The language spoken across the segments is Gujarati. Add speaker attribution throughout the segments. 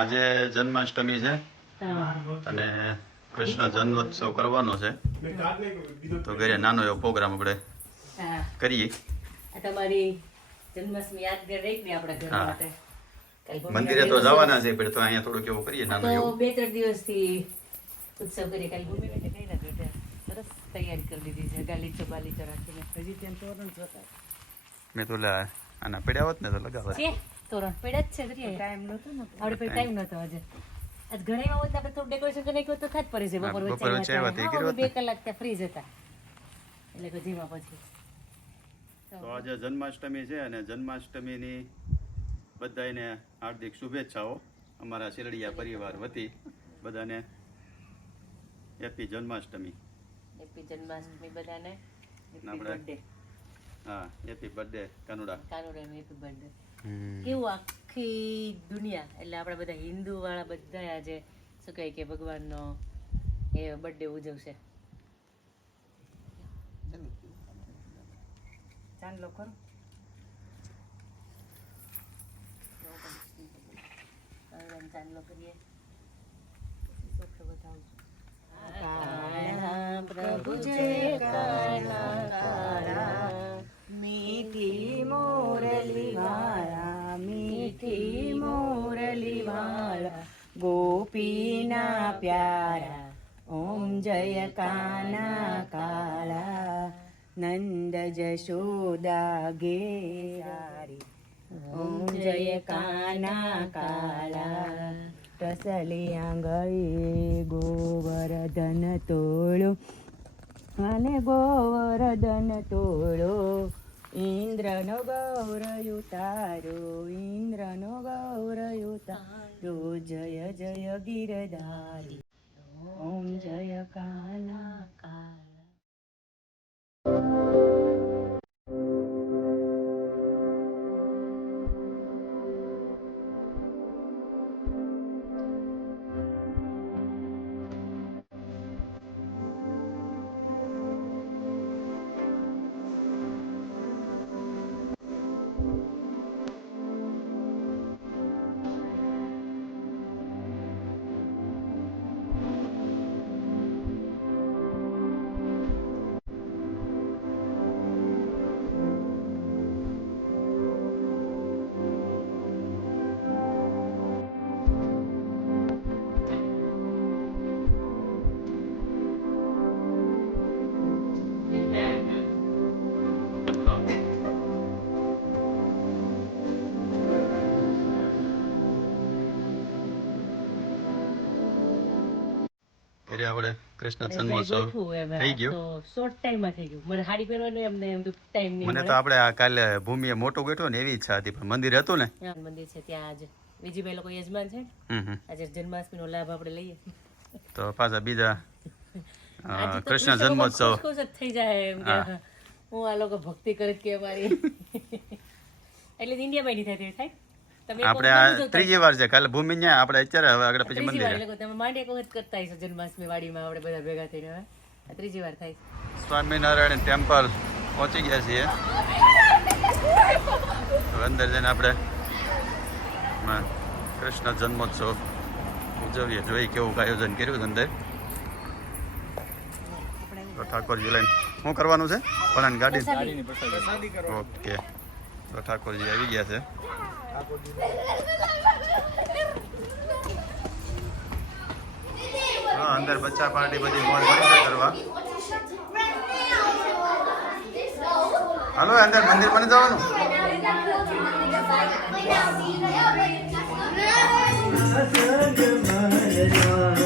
Speaker 1: આજે જન્માષ્ટમી છે. અને કૃષ્ણ જન્મોત્સવ કરવાનો છે. તો ઘરે નાનો એવો પ્રોગ્રામ આપણે કરીએ.
Speaker 2: તમારી જન્માષ્ટમી યાદગાર રહી ને આપણા ઘર માટે.
Speaker 1: મંદિરે તો જવાના છે પણ તો અહીંયા થોડુંક એવું કરીએ નાનો એવું.
Speaker 2: બે ત્રણ દિવસથી ઉત્સવ કરીએ. કાલે ભૂમિ માટે કઈ ના બેઠા સરસ તૈયારી કરી દીધી છે. ગાલીચો બાલીચો રાખીને હજી ત્યાં તોરણ જોતા.
Speaker 1: મેં તો લા આના પડ્યા હોત ને તો લગાવે
Speaker 2: છે? તોરણ પડ્યા જ છે ટાઈમ નતો આપણે પછી ટાઈમ નતો આજે. આજ ઘણી એવા આપણે થોડું ડેકોરેશન કરી નાખ્યું તો થાત પડી છે બપોર
Speaker 1: વચ્ચે
Speaker 2: બે કલાક ત્યાં ફ્રીજ હતા. એટલે કે ધીમા પછી.
Speaker 1: તો આજે જન્માષ્ટમી છે અને જન્માષ્ટમીની બધાને હાર્દિક શુભેચ્છાઓ. અમારા શેરડિયા પરિવાર વતી બધાને હેપી જન્માષ્ટમી.
Speaker 2: હેપી જન્માષ્ટમી બધાને. હેપી બર્થડે
Speaker 1: હા happy birthday Kanuda.
Speaker 2: Kanuda happy birthday કેવું આખી દુનિયા? એટલે આપણે બધા હિન્દુ વાળા બધા આજે શું કહે કે ભગવાનનો એ બર્થડે ઉજવશે. ચાંદલો કરો ચાંદલો કરીએ. પ્રભુ જય
Speaker 3: પ્યારા ઓમ જય કાના કાળા નંદ જશોદા ઘેરારી ઓમ જય કાના કાળા ટસલી આંગળી ગોવર્ધન તોળો અને ગોવર્ધન તોળો ઇન્દ્રનો ગૌરયુ તારો ઇન્દ્રનો ગૌરયુ તારો જય જય ગિરધારી. ઓમ જય કાના કાલા
Speaker 1: એટલે આપણે કૃષ્ણ જન્મોત્સવ થઈ ગયો.
Speaker 2: શોર્ટ ટાઈમમાં થઈ ગયું. મને સાડી પહેરવાનો એમને એમ ટાઈમ નહીં
Speaker 1: મને તો આપણે આ કાલે ભૂમિએ મોટો ગેઠો ને એવી ઈચ્છા હતી પણ મંદિર હતું ને?
Speaker 2: મંદિર છે ત્યાં આજે. બે લોકો યજમાન છે આજે
Speaker 1: જન્માષ્ટમી નો
Speaker 2: આજે જન્માષ્ટમીનો લાભ આપણે લઈએ.
Speaker 1: તો પાછા બીજા કૃષ્ણ જન્મોત્સવ
Speaker 2: થઈ જાય
Speaker 1: હું.
Speaker 2: આ લોકો ભક્તિ કરે કે મારી. એટલે ઇન્ડિયામાં નહીં થાય થાય?
Speaker 1: આપણે આ ત્રીજી વાર છે કાલે ભૂમિ ન્યા આપણે અત્યારે હવે આગળ પછી મંદિર.
Speaker 2: તમે માંડ એક વખત કરતા હશો જન્માષ્ટમી વાડીમાં આપણે બધા ભેગા થઈને હવે ત્રીજી વાર થાય
Speaker 1: સ્વામિનારાયણ ટેમ્પલ પહોંચી ગયા છીએ. અંદર જઈને આપણે કૃષ્ણ જન્મોત્સવ ઉજવીએ. જોઈએ કેવું આયોજન કર્યું છે અંદર. ઠાકોરજી લઈને. શું કરવાનું છે? પણ ગાડી. ઓકે. તો ઠાકોરજી આવી ગયા છે. હા અંદર બચ્ચા પાર્ટી બધી મોજ મસ્તી કરવા. હાલો અંદર મંદિર બની જવાનું. બાકી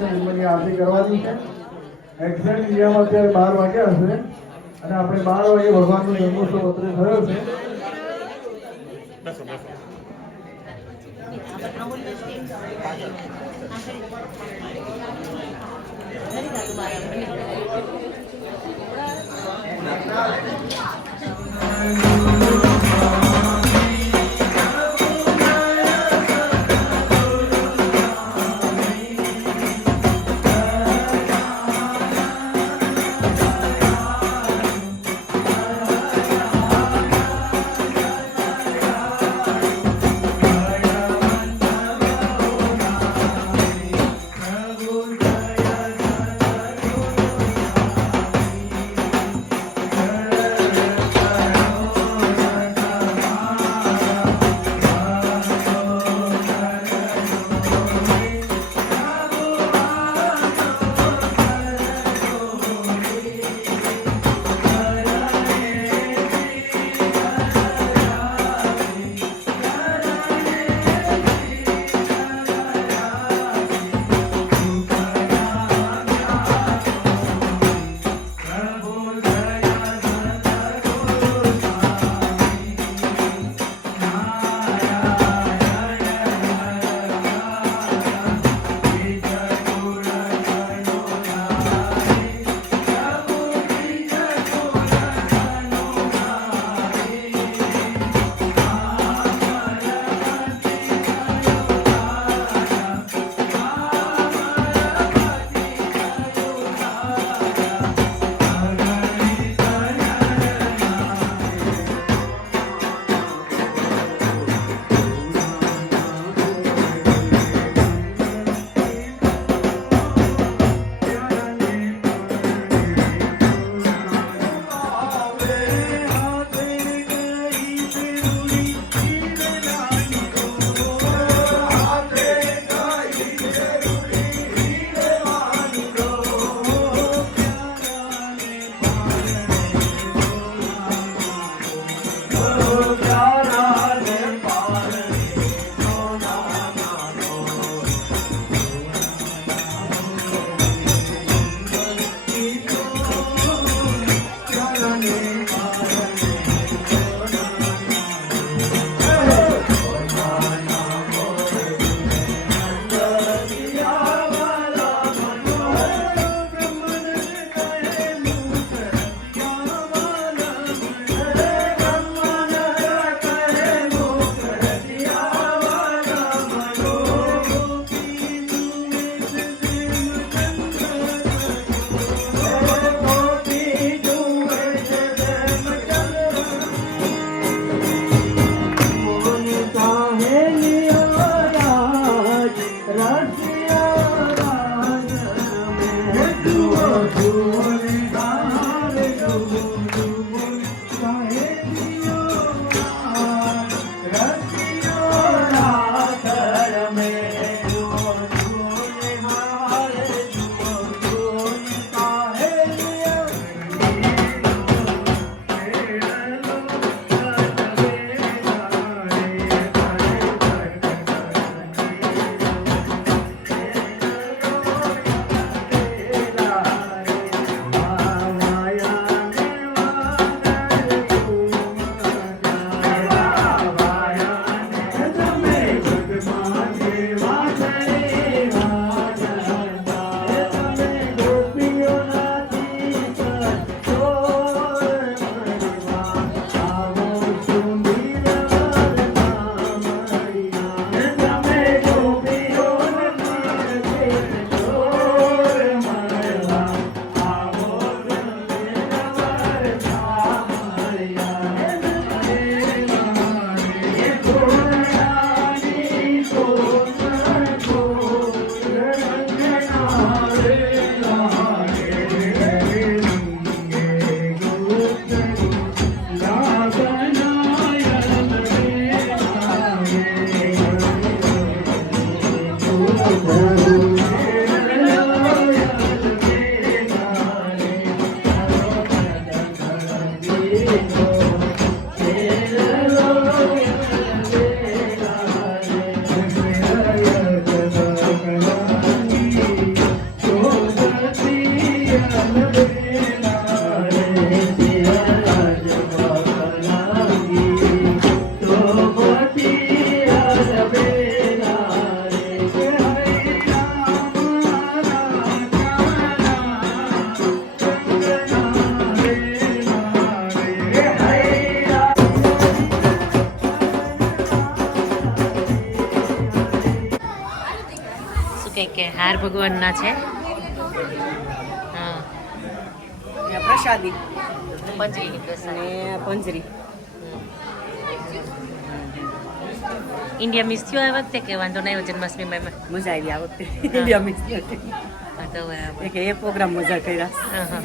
Speaker 4: દર્શન ઉંમરની આરતી કરવાની. છે એક્ઝેક્ટ નિયમ અત્યારે બાર વાગ્યા હશે. અને આપણે બાર વાગે ભગવાનનો જન્મોત્સવ અત્રે થયો છે.
Speaker 2: Thank you. you. હાર ભગવાનના છે. હા.
Speaker 3: પ્રસાદી. અને પંજરી.
Speaker 2: ઇન્ડિયા મિસ થયો આ વખતે કે વાંધો નહીં જન્માષ્ટમીમાં?
Speaker 3: મજા આવી આ વખતે. ઇન્ડિયા મિસ
Speaker 2: હા તો
Speaker 3: એ પ્રોગ્રામ મજા કર્યા.
Speaker 2: હા હા.